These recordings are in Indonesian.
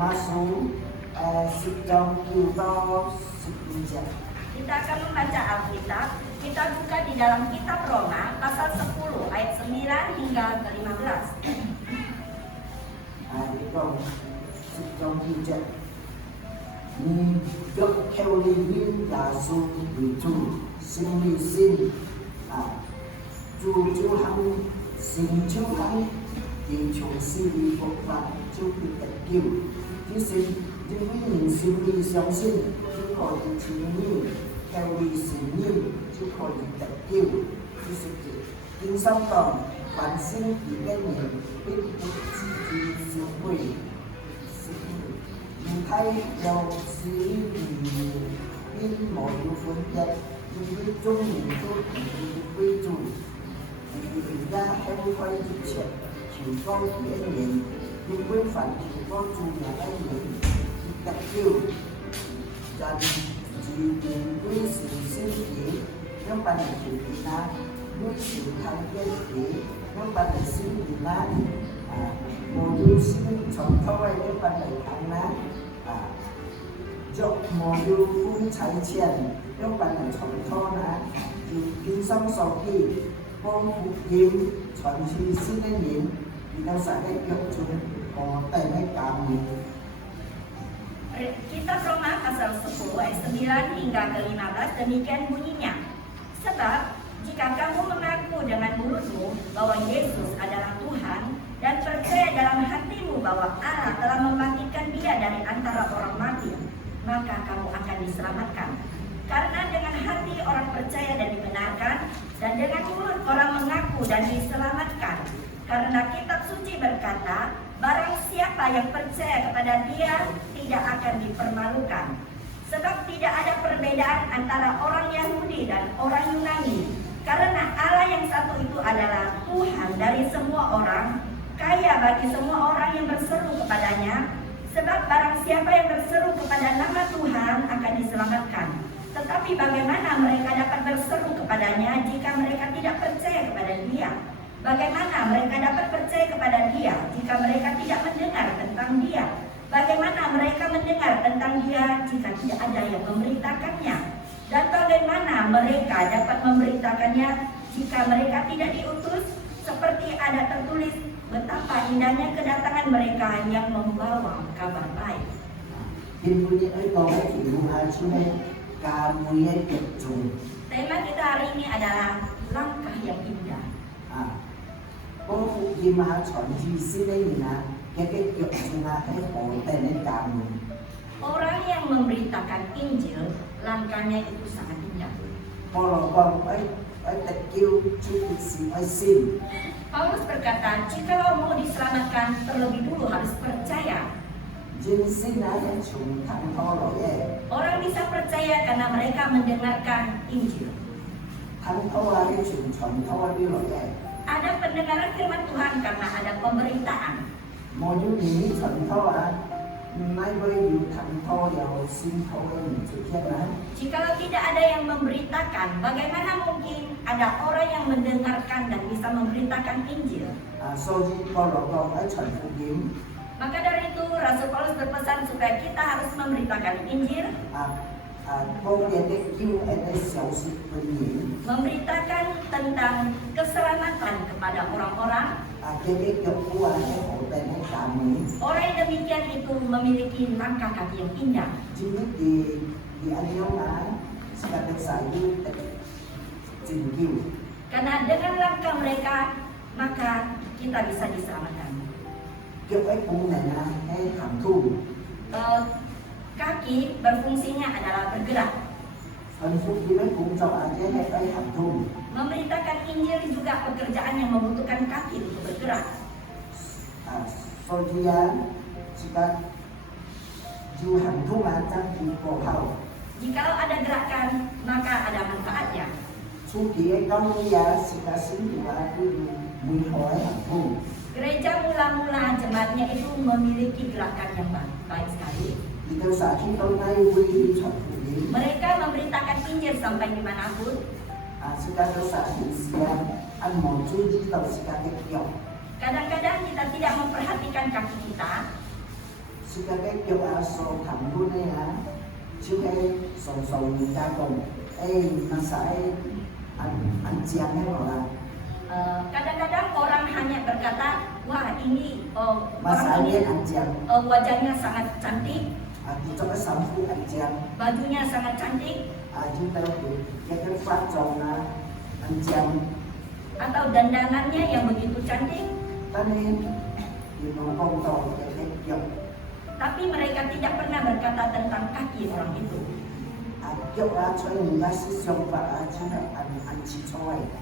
Roma số 10 章9到11節。 Kita akan membaca Alkitab. Kita buka di dalam kitab Roma pasal 10 ayat 9 hingga ke 15. Ini câu 10 章9節。你若求你因耶穌為主，心裏信主就行，成就行，地從死裏復活，就必得救。就是因為你心裏相信，就可以稱義；求你承認，就可以得救。就是經上講，凡信佢嘅人，必不至於羞愧。猶太有是因沒有分別，因為眾民都以為主，而家後悔一切，求告佢嘅人，因為凡求告主嘅人，必得救。人自認為是聖潔，因為求佢那，為求他嘅義，因為聖潔那。Mô du sinh chọn thôi để ban đầu thắng ná dọc mô du phun cháy chèn nếu ban đầu chọn thôi ná dù kinh xong sau khi con phục kiếm chọn chi sinh lên nhìn thì nó sẽ gây cực chúng có tay mấy cảm mình. Kitab Roma pasal 10 ayat 9 hingga ke 15 demikian bunyinya. Sebab jika kamu mengaku dengan mulutmu bahwa Yesus adalah Tuhan dan percaya dalam hatimu bahwa Allah telah membangkitkan Dia dari antara orang mati, maka kamu akan diselamatkan. Karena dengan hati orang percaya dan dibenarkan, dan dengan mulut orang mengaku dan diselamatkan. Karena kitab suci berkata, barang siapa yang percaya kepada Dia tidak akan dipermalukan. Sebab tidak ada perbedaan antara orang Yahudi dan orang Yunani. Karena Allah yang satu itu adalah Tuhan dari semua orang, kaya bagi semua orang yang berseru kepadanya. Sebab barang siapa yang berseru kepada nama Tuhan akan diselamatkan. Tetapi bagaimana mereka dapat berseru kepadanya jika mereka tidak percaya kepada Dia? Bagaimana mereka dapat percaya kepada Dia jika mereka tidak mendengar tentang Dia? Bagaimana mereka mendengar tentang Dia jika tidak ada yang memberitakannya? Dan bagaimana mereka dapat memberitakannya jika mereka tidak diutus? Seperti ada tertulis, betapa indahnya kedatangan mereka yang membawa kabar baik. Tema kita hari ini adalah langkah yang indah. Orang yang memberitakan Injil, langkahnya itu sangat indah. Paulus berkata, jikalau mau diselamatkan, terlebih dulu harus percaya. Orang bisa percaya karena mereka mendengarkan Injil. Ada pendengaran firman Tuhan karena ada pemberitaan. Jikalau tidak ada yang memberitakan, bagaimana mungkin ada orang yang mendengarkan dan bisa memberitakan Injil? Maka dari itu Rasul Paulus berpesan supaya kita harus memberitakan Injil, memberitakan tentang keselamatan kepada orang-orang. Orang yang demikian itu memiliki langkah kaki yang indah. Karena dengan langkah mereka, maka kita bisa diselamatkan. Kaki berfungsinya adalah bergerak. Memberitakan Injil juga pekerjaan yang membutuhkan kaki untuk bergerak. Jikalau ada gerakan, maka ada manfaatnya. Gereja mula-mula jemaatnya itu memiliki gerakan yang baik sekali. Mereka memberitakan Injil sampai dimanapun. Kadang-kadang kita tidak memperhatikan kaki kita. sebagai doa so kamu ni ya, juga so jago, masai anjiannya orang. Kadang-kadang orang hanya berkata, wah ini orang Masai ini anjian, wajahnya sangat cantik, kita ke sampu anjian, bajunya sangat cantik, kita kita facong anjian, atau dandanannya yang begitu cantik. tadi di nongkrong tau kita Tapi mereka tidak pernah berkata tentang kaki orang itu.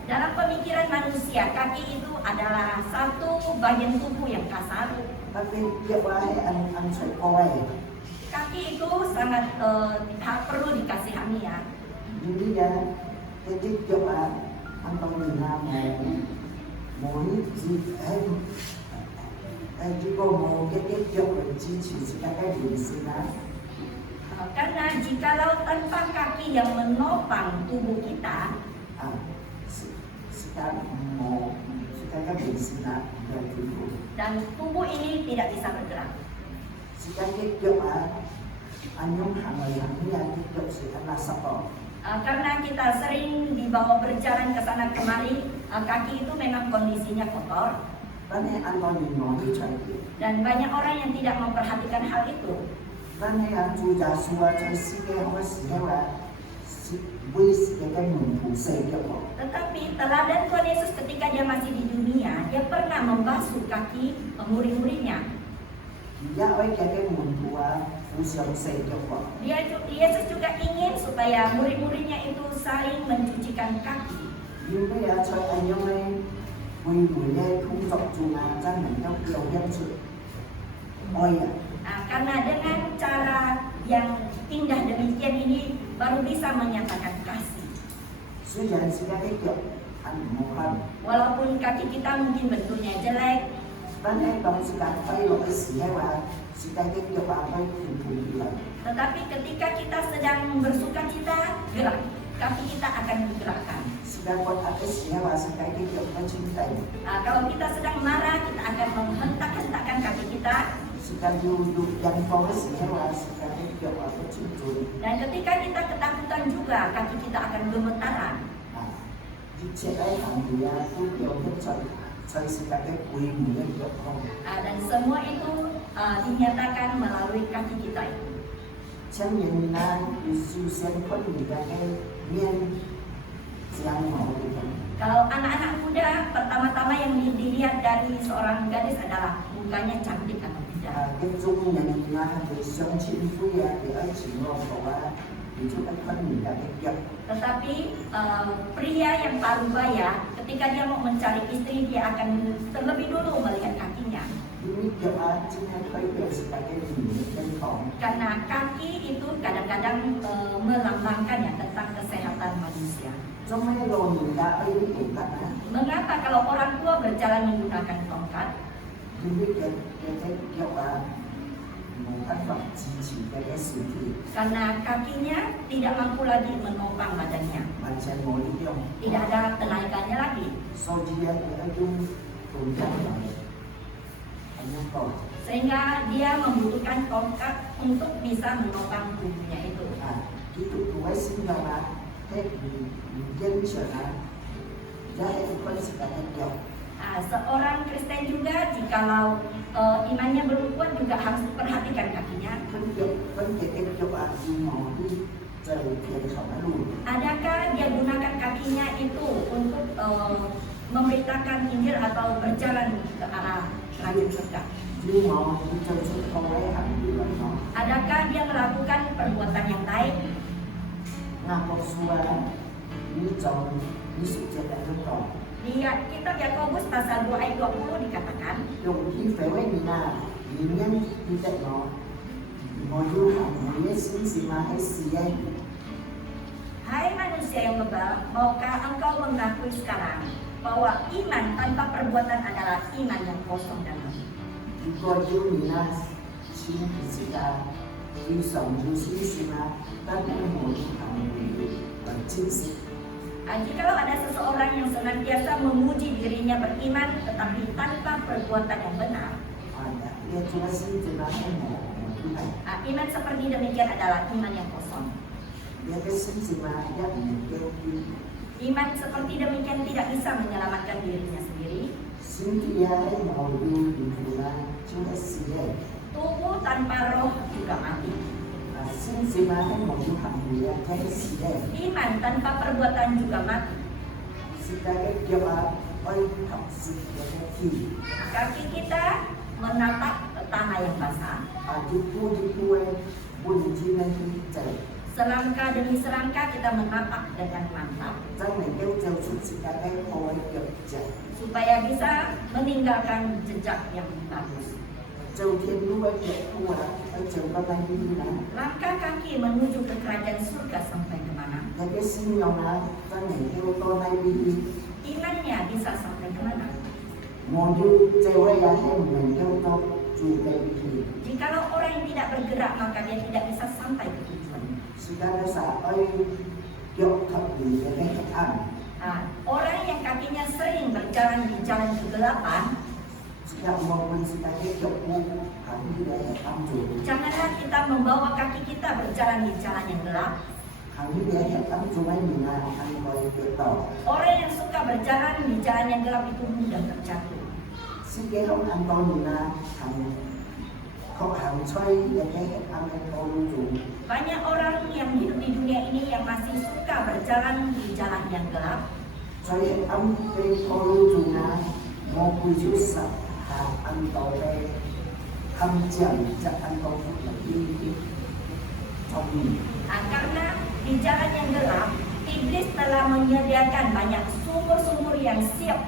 Dalam pemikiran manusia, kaki itu adalah satu bagian tubuh yang kasar. Kaki itu sangat perlu dikasihani ya. Jadi ya, jadi coba Antonina jika mau kita coba cici Karena jikalau tanpa kaki yang menopang tubuh kita, dan tubuh ini tidak bisa bergerak. Karena kita sering dibawa berjalan ke sana kemari, kaki itu memang kondisinya kotor. Dan banyak orang yang tidak memperhatikan hal itu. Tetapi teladan Tuhan Yesus ketika dia masih di dunia, dia pernah membasuh kaki murid-muridnya. Yesus juga ingin supaya murid-muridnya itu saling mencucikan kaki. Karena dengan cara yang indah demikian ini baru bisa menyatakan kasih. Walaupun kaki kita mungkin bentuknya jelek, tetapi ketika kita sedang bersuka cita, gerak, kaki kita akan digerakkan. Kalau kita sedang marah, kita akan menghentak-hentakkan kaki kita. Dan ketika kita ketakutan juga, kaki kita akan gemetaran. Dan semua itu dinyatakan melalui kaki kita itu. Kalau anak-anak muda, pertama-tama yang dilihat dari seorang gadis adalah mukanya cantik atau tidak. Tetapi pria yang parubaya, ketika dia mau mencari istri, dia akan terlebih dulu melihat kakinya. Karena kaki itu kadang-kadang melambangkan ya tentang kesehatan manusia. Mengapa kalau orang tua berjalan menggunakan tongkat? Karena kakinya tidak mampu lagi menopang badannya. Tidak ada kenaikannya lagi. Sehingga dia membutuhkan tongkat untuk bisa menopang tubuhnya itu. Seorang Kristen juga jikalau imannya belum kuat juga harus diperhatikan kakinya. Adakah dia gunakan kakinya itu untuk memberitakan Injil atau berjalan ke arah kerajaan surga? Adakah dia melakukan perbuatan yang baik? Di kitab Yakobus pasal 2 ayat 20 dikatakan, hai manusia yang lebam, maukah engkau mengakui sekarang bahwa iman tanpa perbuatan adalah iman yang kosong dan lemah? Jikalau ada seseorang yang senantiasa memuji dirinya beriman tetapi tanpa perbuatan yang benar, Tuhan. Iman seperti demikian adalah iman yang kosong. Dia kesensimannya menjadi Iman seperti demikian tidak bisa menyelamatkan dirinya sendiri. Sintia mau dibunuh cuma siapa? Tubuh tanpa roh juga mati. Sensimannya mau dihambuya kayak siapa? Iman tanpa perbuatan juga mati. Sebagai jawab oleh taksir yang Kaki kita menapak ke tanah yang basah. Dipu bunyi hijau. Selangkah demi selangkah kita menapak dengan mantap. Jangan kau jauh sebagai orang kerja. Supaya bisa meninggalkan jejak yang bagus. Jauh thiên luar tua, jauh bagai ini. Langkah kaki menuju ke kerajaan surga sampai kemana? Jadi sinyalnya jangan kau tonai ini. Imannya bisa sampai kemana? Mau cewek yang kau tahu juga ini. Jikalau orang yang tidak bergerak maka dia tidak bisa sampai ke tujuan. Sudah sampai yuk kaki yang Orang yang kakinya sering berjalan di jalan kegelapan, sudah mau sebagai yuk kami dari ambil. janganlah kita membawa kaki kita berjalan di jalan yang gelap. Kami dari ambil menggunakan koi betul. Orang yang suka berjalan di jalan yang gelap itu mudah terjatuh. Sekarang Antonina kami kau hang coy yang ambil kau. Banyak orang yang hidup di dunia ini yang masih suka berjalan di jalan yang gelap. Coy ambil kau juga mau khusus Antonina hamjam jangan kau lagi. Karena di jalan yang gelap, iblis telah menyediakan banyak sumur-sumur yang siap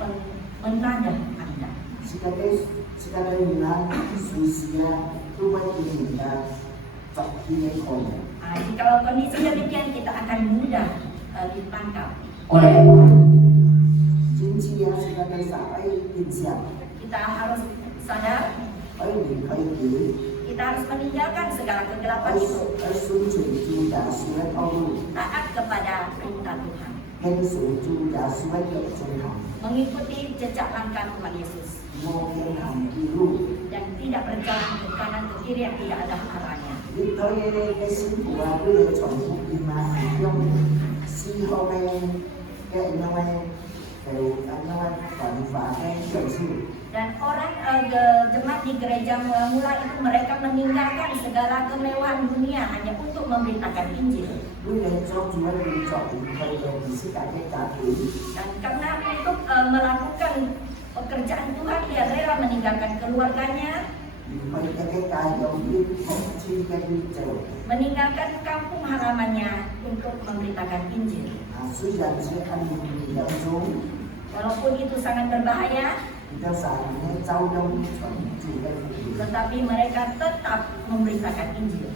menadah Anda. Sekarang susia tuan ini tak pilih kau. Jikalau kondisi demikian kita akan mudah ditangkap oleh oleh orang. Cinci yang sekarang sampai insiap. Kita harus sadar, kita harus meninggalkan segala kegelapan itu, taat kepada perintah Tuhan, mengikuti jejak langkah Tuhan Yesus, dan tidak berjalan ke kanan ke kiri yang tidak ada arahnya. Dan orang jemaat di gereja mula-mula itu mereka meninggalkan segala kemewahan dunia hanya untuk memberitakan Injil. Dan karena untuk melakukan pekerjaan Tuhan dia rela meninggalkan keluarganya, meninggalkan kampung halamannya untuk memberitakan Injil. Walaupun itu sangat berbahaya, tetapi mereka tetap memberitakan Injil.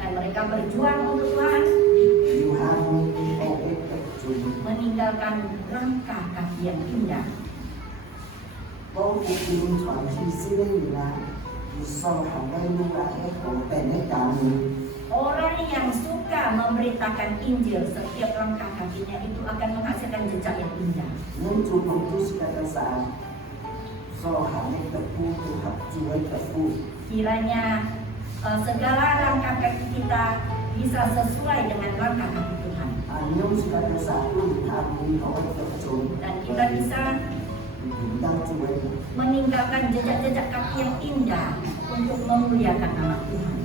Dan mereka berjuang untuk Tuhan, meninggalkan langkah kaki yang indah. Orang yang suka memberitakan Injil, setiap langkah kakinya itu akan menghasilkan jejak yang indah. Kiranya segala langkah kaki kita bisa sesuai dengan langkah kaki Tuhan. Dan kita bisa meninggalkan jejak-jejak kaki yang indah untuk memuliakan nama Tuhan.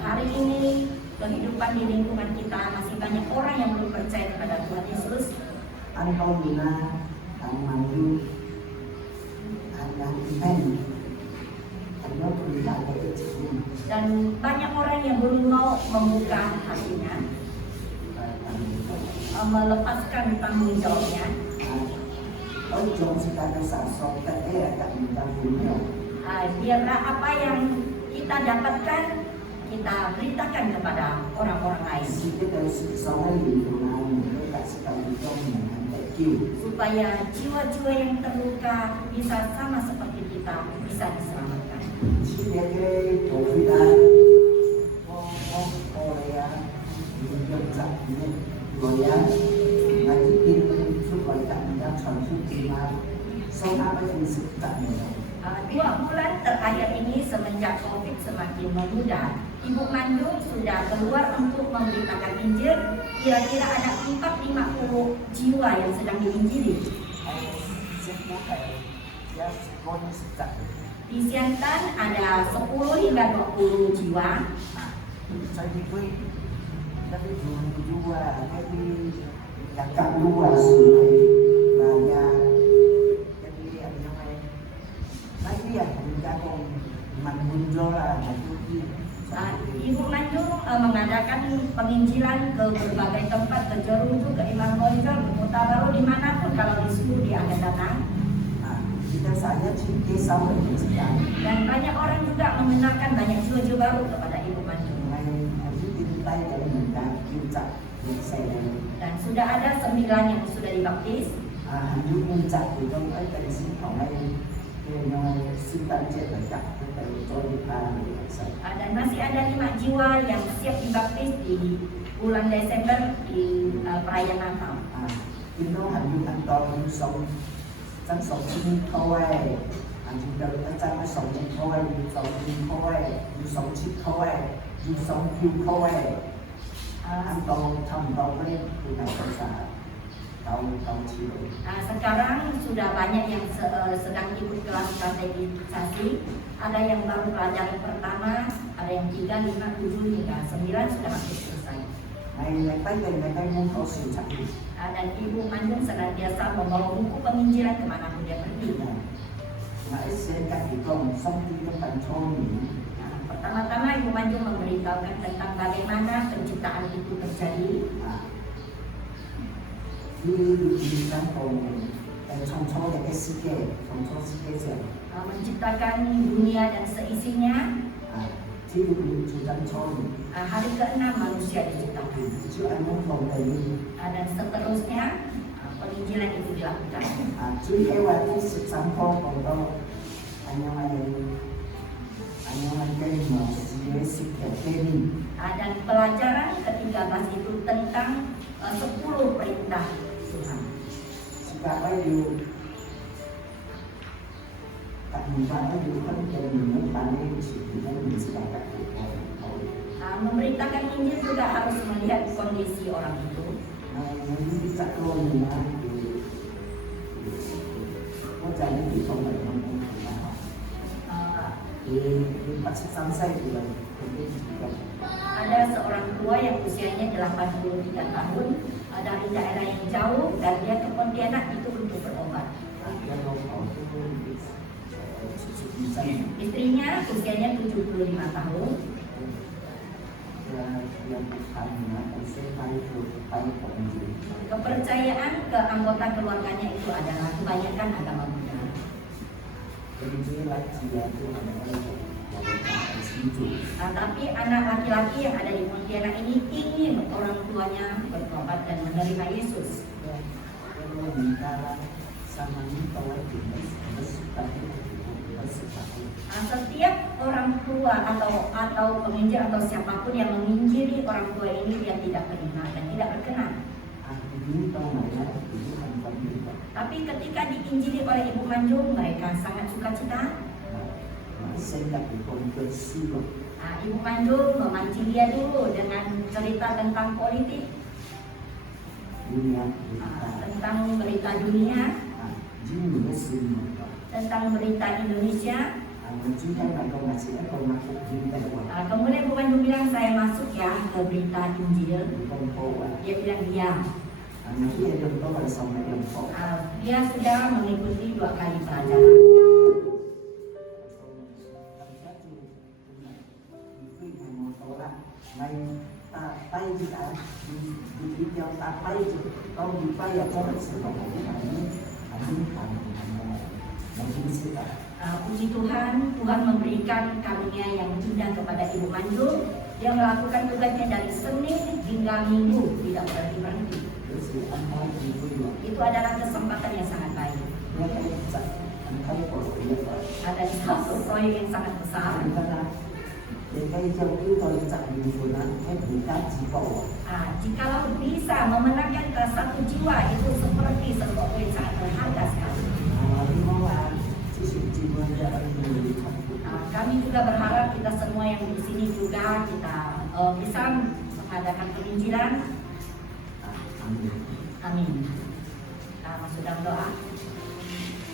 Hari ini kehidupan di lingkungan kita masih banyak orang yang belum percaya kepada Tuhan Yesus. Dan banyak orang yang belum mau membuka hatinya, melepaskan tanggung jawabnya. Biarlah apa yang kita dapatkan kita beritakan kepada orang-orang lain, supaya jiwa-jiwa yang terluka bisa sama seperti kita bisa diselamatkan. semenjak COVID semakin memudah, Ibu Manjung sudah keluar untuk memberitakan Injil. Kira-kira ada 450 jiwa yang sedang diinjili. Di Siantan ada 10 hingga 20 jiwa. Jadi gue tapi belum kedua, tapi yang kedua sungai banyak. Jadi ada yang lain. Lagi ya, menjaga manmunjola, nanti. Ibu Manjung mengadakan penginjilan ke berbagai tempat, ke Jeruntu, ke Imam Bonjol, ke Kota Baru, dimanapun kalau disuruh dia akan datang. Kita saja cinta sama dengan dan banyak orang juga membenarkan banyak jiwa-jiwa baru kepada Ibu Manjung. Dan sudah ada 9 yang sudah dibaptis. Dan masih ada 5 jiwa yang siap dibaptis di bulan Desember di perayaan Natal. Trong sống sinh thôi chúng ta đã trong sống sinh thôi dù sống sinh thôi dù sống chích thôi dù sống phiêu thôi anh tàu thầm tàu lên từ đầu xã tàu chiều. Sekarang sudah banyak yang sedang ikut kelas katekisasi. Ada yang baru pelajaran pertama, ada yang 3, 5, 7 hingga 9 sudah hampir selesai. Ngày tay môn khẩu sử chẳng đi. Dan Ibu Manjung senantiasa membawa buku penginjilan kemanapun dia pergi. Pertama-tama Ibu Manjung memberitahukan tentang bagaimana penciptaan itu terjadi. Menciptakan dunia dan seisinya. Hari ke-6 manusia diciptakan. Dan seterusnya penginjilan itu dilakukan. Dan pelajaran ke-13 itu tentang 10 perintah Tuhan. Memberitakan Injil juga harus melihat kondisi orang itu. Ada seorang tua yang usianya 83 tahun dari daerah yang jauh dan dia ke Pontianak itu untuk berobat. Istrinya usianya 75 tahun. Kepercayaan ke anggota keluarganya itu adalah kebanyakan agama Buddha. Tapi anak laki-laki yang ada di Pontianak ini ingin orang tuanya bertobat dan menerima Yesus. Setiap orang tua atau penginjil atau siapapun yang menginjili orang tua ini dia tidak terima dan tidak berkenan. Tapi ketika diinjili oleh Ibu Manjung, mereka sangat sukacita. Ibu Manjung memancing dia dulu dengan cerita tentang politik, tentang berita dunia, tentang berita Indonesia. Kemudian Ibu Manjung bilang, saya masuk ya ke berita Injil. Dia bilang diam. Dia sudah mengikuti 2 kali pelajaran. Puji Tuhan, Tuhan memberikan karunia yang indah kepada Ibu Manjung. Dia melakukan tugasnya dari Senin hingga Minggu, tidak berhenti. Itu adalah kesempatan yang sangat baik. Ada satu proyek yang sangat besar. Jikalau bisa memenangkan ke 1 jiwa itu seperti sesuatu yang sangat berharga sekali. kami juga berharap kita semua yang di sini juga kita bisa mengadakan penginjilan. Amin. Kita masuk dalam doa.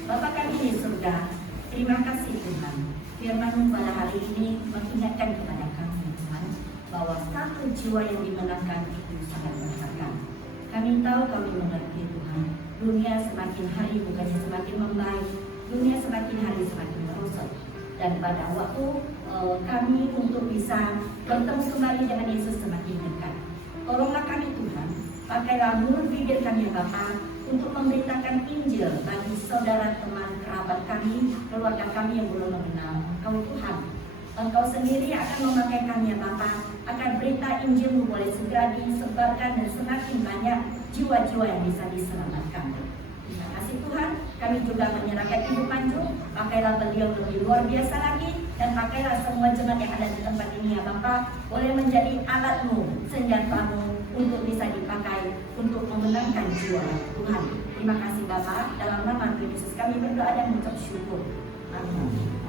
Bapa kami di surga, terima kasih Tuhan. Firman-Mu pada hari ini mengingatkan kepada kami Tuhan, bahwa satu jiwa yang dimenangkan itu sangat berharga. Kami tahu, kami mengerti Tuhan, dunia semakin hari bukannya semakin membaik, dunia semakin hari semakin merosot. Dan pada waktu kami untuk bisa bertemu kembali dengan Yesus semakin dekat. Tolonglah kami Tuhan, pakailah mulut bibir kami Bapa untuk memberitakan Injil bagi saudara, teman, kerabat kami, keluarga kami yang belum mengenal Engkau Tuhan. Engkau sendiri akan memakai kami ya Bapa, agar berita Injil-Mu boleh segera disebarkan dan semakin banyak jiwa-jiwa yang bisa diselamatkan. Terima kasih Tuhan, kami juga menyerahkan Ibu Manju, pakailah beliau lebih luar biasa lagi, dan pakailah semua jemaat yang ada di tempat ini ya Bapa, boleh menjadi alat-Mu, senjata-Mu untuk bisa dipakai untuk memenangkan jiwa Tuhan. Terima kasih Bapa, dalam nama Tuhan Yesus kami berdoa dan mengucap syukur. Amin.